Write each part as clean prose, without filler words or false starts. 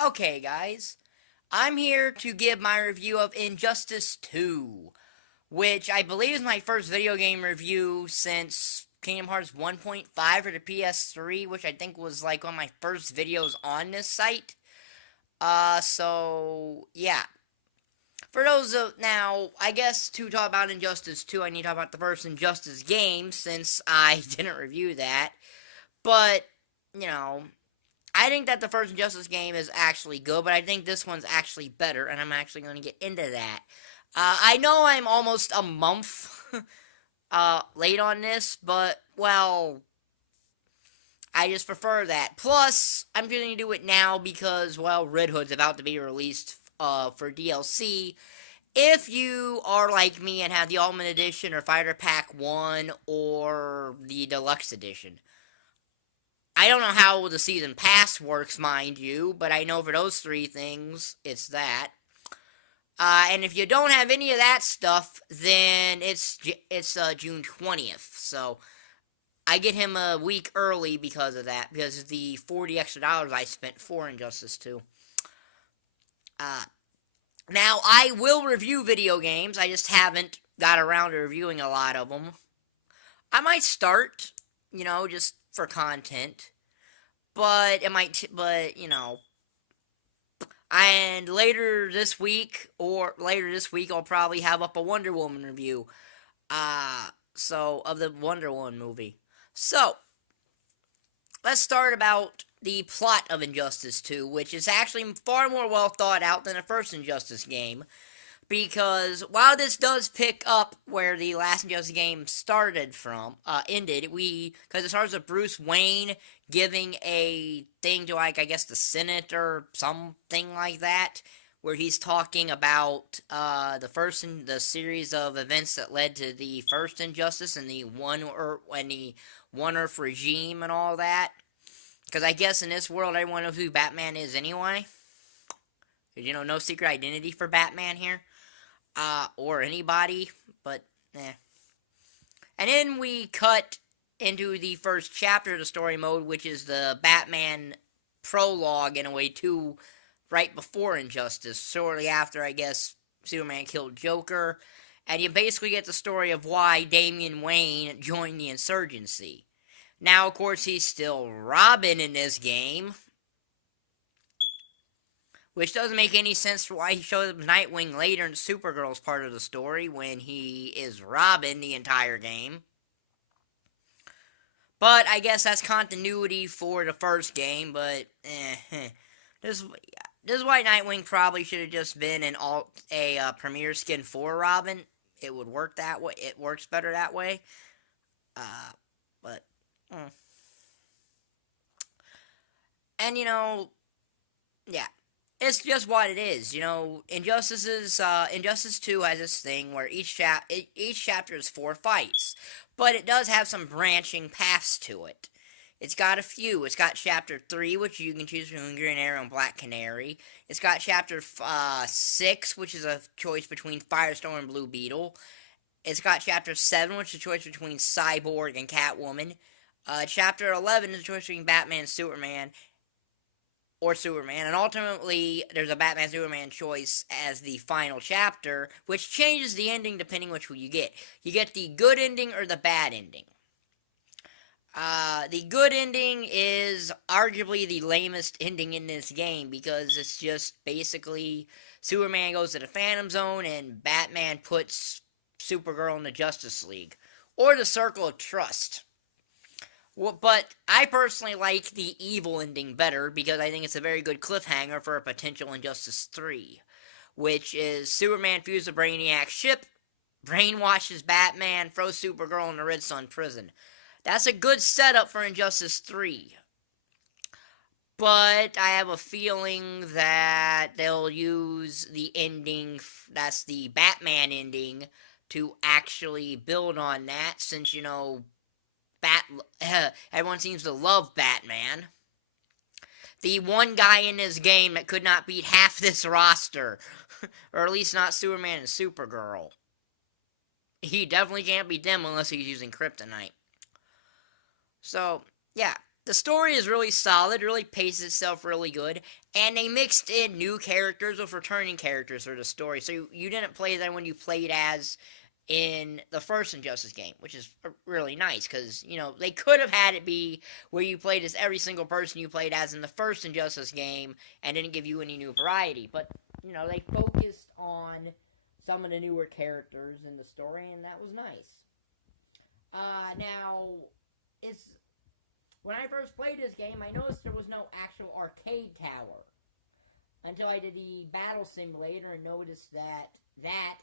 Okay, guys, I'm here to give my review of Injustice 2, which I believe is my first video game review since Kingdom Hearts 1.5 for the PS3, which I think was like one of my first videos on this site. Yeah. For those of now, I guess to talk about Injustice 2, I need to talk about the first Injustice game since I didn't review that. But, you know, I think that the first Injustice game is actually good, but I think this one's actually better, and I'm actually going to get into that. I know I'm almost a month late on this, but, well, I just prefer that. Plus, I'm going to do it now because, well, Red Hood's about to be released for DLC. If you are like me and have the Ultimate Edition or Fighter Pack 1 or the Deluxe Edition, I don't know how the season pass works, mind you, but I know for those three things, it's that. And if you don't have any of that stuff, then it's June 20th. So I get him a week early because of that, because of the $40 extra I spent for Injustice 2. Uh, Now I will review video games. I just haven't got around to reviewing a lot of them. I might start, just for content, but it might. But and later this week, I'll probably have up a Wonder Woman review. Of the Wonder Woman movie. So, let's start about the plot of Injustice 2, which is actually far more well thought out than the first Injustice game. Because while this does pick up where the last Injustice game because it starts with Bruce Wayne giving a thing to, like, I guess the Senate or something like that, where he's talking about the series of events that led to the first Injustice and the One Earth regime and all that. Because I guess in this world, everyone knows who Batman is anyway. No secret identity for Batman here. Or anybody, but eh. And then we cut into the first chapter of the story mode, which is the Batman prologue, in a way, to right before Injustice, shortly after, I guess, Superman killed Joker. And you basically get the story of why Damian Wayne joined the insurgency. Now, of course, he's still Robin in this game, which doesn't make any sense for why he shows up Nightwing later in Supergirl's part of the story when he is Robin the entire game. But I guess that's continuity for the first game, but This, this is why Nightwing probably should have just been a premiere skin for Robin. It would work that way. It works better that way. Uh, but, mm. And yeah, it's just what it is. Injustice 2 has this thing where each chapter is 4 fights, but it does have some branching paths to it. It's got a few. It's got chapter 3, which you can choose between Green Arrow and Black Canary. It's got chapter 6, which is a choice between Firestorm and Blue Beetle. It's got chapter 7, which is a choice between Cyborg and Catwoman. Chapter 11 is a choice between Batman and Superman, and ultimately there's a Batman Superman choice as the final chapter, which changes the ending depending which one you get. You get the good ending or the bad ending. The good ending is arguably the lamest ending in this game because it's just basically Superman goes to the Phantom Zone and Batman puts Supergirl in the Justice League, or the Circle of Trust. Well, but I personally like the evil ending better because I think it's a very good cliffhanger for a potential Injustice 3, which is Superman fuses the Brainiac ship, brainwashes Batman, throws Supergirl in the Red Sun prison. That's a good setup for Injustice 3. But I have a feeling that they'll use the ending, that's the Batman ending, to actually build on that, since, everyone seems to love Batman. The one guy in this game that could not beat half this roster, or at least not Superman and Supergirl. He definitely can't beat them unless he's using kryptonite. So, yeah, The story is really solid, really paces itself really good, and they mixed in new characters with returning characters for the story. So you didn't play as anyone you played as in the first Injustice game, which is really nice because, they could have had it be where you played as every single person you played as in the first Injustice game and didn't give you any new variety. But, they focused on some of the newer characters in the story, and that was nice. Now, it's when I first played this game, I noticed there was no actual arcade tower until I did the battle simulator and noticed that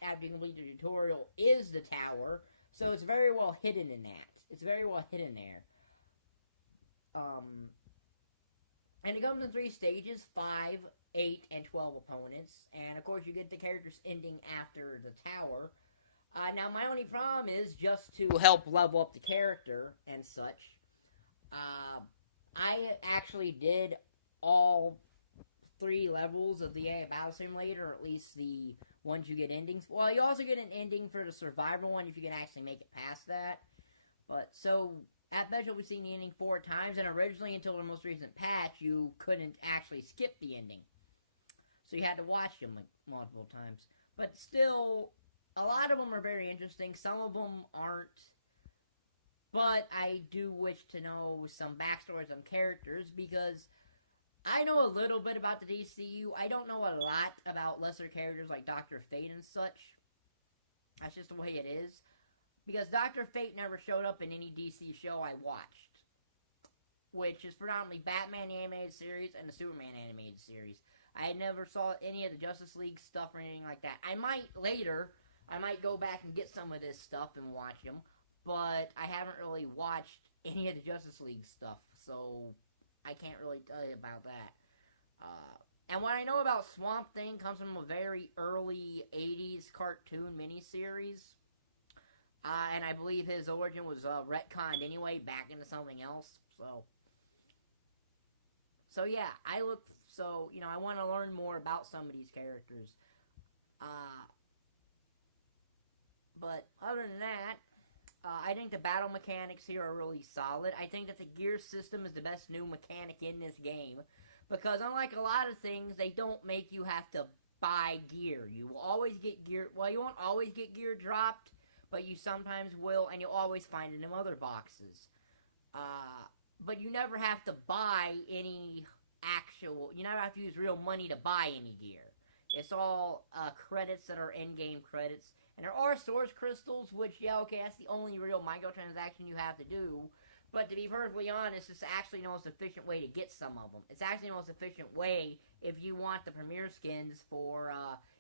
after you complete the tutorial, is the tower. So it's very well hidden in that. It's very well hidden there. And it comes in 3 stages: 5, 8, and 12 opponents. And of course, you get the characters ending after the tower. Now, my only problem is just to help level up the character and such. I actually did all 3 levels of the Battle Simulator, or at least the ones you get endings. Well, you also get an ending for the survival one if you can actually make it past that. But, so, at best you'll be seeing the ending 4 times, and originally, until the most recent patch, you couldn't actually skip the ending. So you had to watch them multiple times. But still, a lot of them are very interesting. Some of them aren't. But I do wish to know some backstories on characters, because I know a little bit about the DCU. I don't know a lot about lesser characters like Dr. Fate and such. That's just the way it is. Because Dr. Fate never showed up in any DC show I watched, which is predominantly Batman animated series and the Superman animated series. I never saw any of the Justice League stuff or anything like that. I might later. I might go back and get some of this stuff and watch them. But I haven't really watched any of the Justice League stuff, so I can't really tell you about that. And what I know about Swamp Thing comes from a very early 80s cartoon miniseries. And I believe his origin was retconned anyway, back into something else. So yeah, I want to learn more about some of these characters. But other than that, I think the battle mechanics here are really solid. I think that the gear system is the best new mechanic in this game, because unlike a lot of things, they don't make you have to buy gear. You will always get gear. Well, you won't always get gear dropped, but you sometimes will, and you'll always find it in other boxes. But you never have to buy any you never have to use real money to buy any gear. It's all credits that are in-game credits. And there are source crystals, which, yeah, okay, that's the only real microtransaction you have to do. But to be perfectly honest, it's actually the most efficient way to get some of them. It's actually the most efficient way if you want the premier skins for,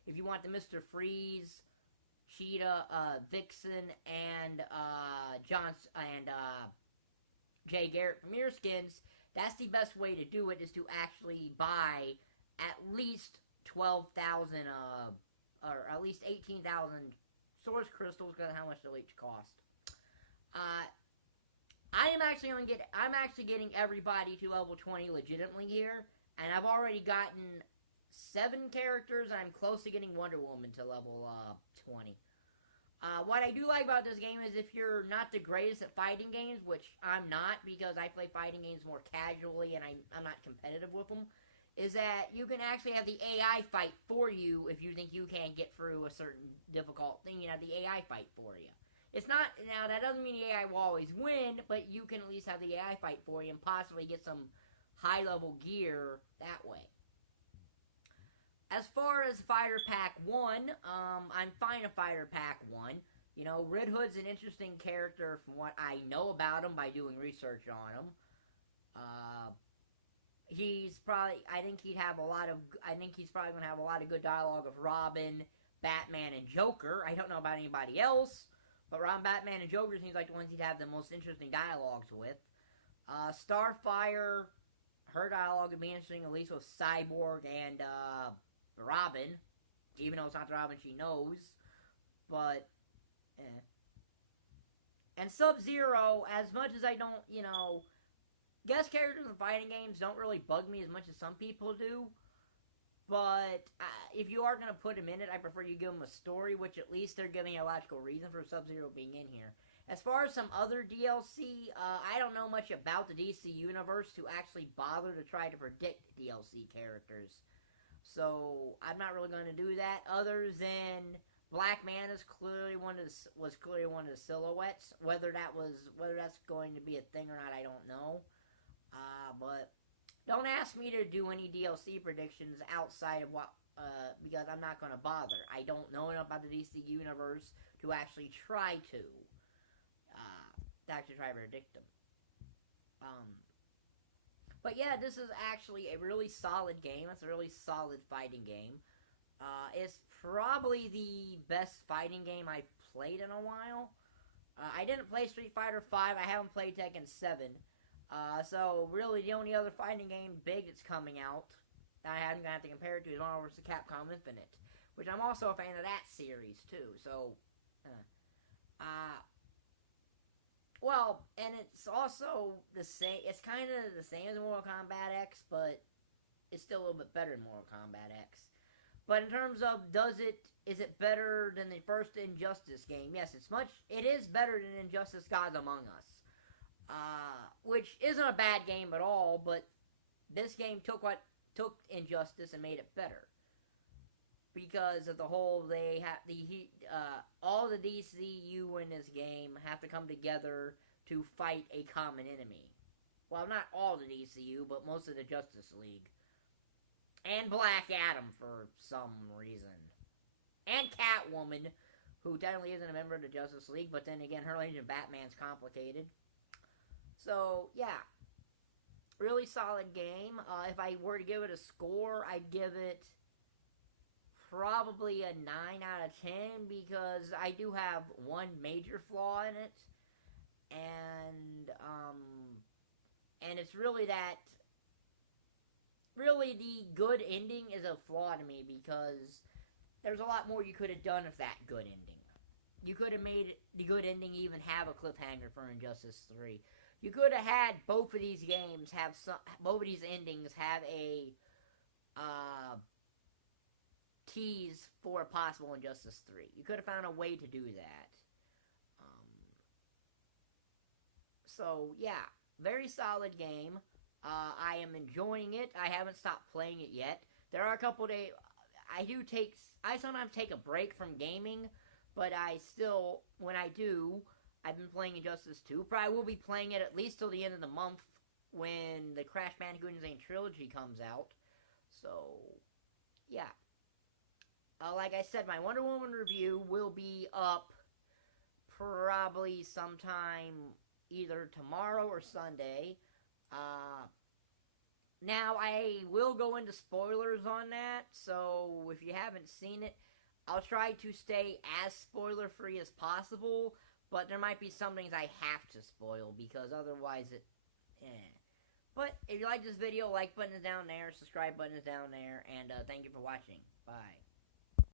if you want the Mr. Freeze, Cheetah, Vixen, and Jay Garritt premier skins. That's the best way to do it, is to actually buy at least 12,000, or at least 18,000 source crystals, because of how much they'll each cost. I'm actually getting everybody to level 20 legitimately here, and I've already gotten 7 characters, and I'm close to getting Wonder Woman to level 20. What I do like about this game is, if you're not the greatest at fighting games, which I'm not, because I play fighting games more casually and I'm not competitive with them, is that you can actually have the AI fight for you if you think you can't get through a certain difficult thing. You have the AI fight for you. It's not, now that doesn't mean the AI will always win, but you can at least have the AI fight for you and possibly get some high level gear that way. As far as Fighter Pack 1, I'm fine with Fighter Pack 1. Red Hood's an interesting character from what I know about him by doing research on him. I think he's probably going to have a lot of good dialogue with Robin, Batman, and Joker. I don't know about anybody else, but Robin, Batman, and Joker seems like the ones he'd have the most interesting dialogues with. Starfire, her dialogue would be interesting, at least with Cyborg and Robin, even though it's not the Robin she knows, but And Sub-Zero, as much as I don't, guest characters in fighting games don't really bug me as much as some people do. But if you are going to put him in it, I prefer you give him a story, which at least they're giving a logical reason for Sub-Zero being in here. As far as some other DLC, I don't know much about the DC universe to actually bother to try to predict DLC characters. So I'm not really going to do that. Other than Black Manta was clearly one of the silhouettes. Whether that's going to be a thing or not, I don't know. But don't ask me to do any DLC predictions outside of what because I'm not going to bother. I don't know enough about the DC universe to actually try to predict them. But yeah, this is actually a really solid game. It's a really solid fighting game. It's probably the best fighting game I've played in a while. I didn't play Street Fighter V. I haven't played Tekken 7. So really, the only other fighting game big that's coming out that I'm gonna have to compare it to is Marvel vs. Capcom Infinite, which I'm also a fan of that series too. So, well, and it's also the same. It's kind of the same as Mortal Kombat X, but it's still a little bit better than Mortal Kombat X. But in terms of is it better than the first Injustice game? Yes, it is better than Injustice Gods Among Us. Which isn't a bad game at all, but this game took Injustice and made it better. Because of the whole, all the DCU in this game have to come together to fight a common enemy. Well, not all the DCU, but most of the Justice League. And Black Adam for some reason. And Catwoman, who technically isn't a member of the Justice League, but then again, her relationship with Batman's complicated. So, yeah. Really solid game. If I were to give it a score, I'd give it probably a 9 out of 10 because I do have one major flaw in it. And it's really the good ending is a flaw to me because there's a lot more you could have done with that good ending. You could have made the good ending even have a cliffhanger for Injustice 3. You could have had both of these endings have a tease for a possible Injustice 3. You could have found a way to do that. So, yeah. Very solid game. I am enjoying it. I haven't stopped playing it yet. There are a couple days... I sometimes take a break from gaming, but when I do, I've been playing Injustice 2. Probably will be playing it at least till the end of the month when the Crash Bandicoot Insane Trilogy comes out. So, yeah. Like I said, my Wonder Woman review will be up probably sometime either tomorrow or Sunday. Now, I will go into spoilers on that, so if you haven't seen it, I'll try to stay as spoiler-free as possible, but there might be some things I have to spoil, because otherwise But, if you like this video, like button is down there, subscribe button is down there, and thank you for watching. Bye.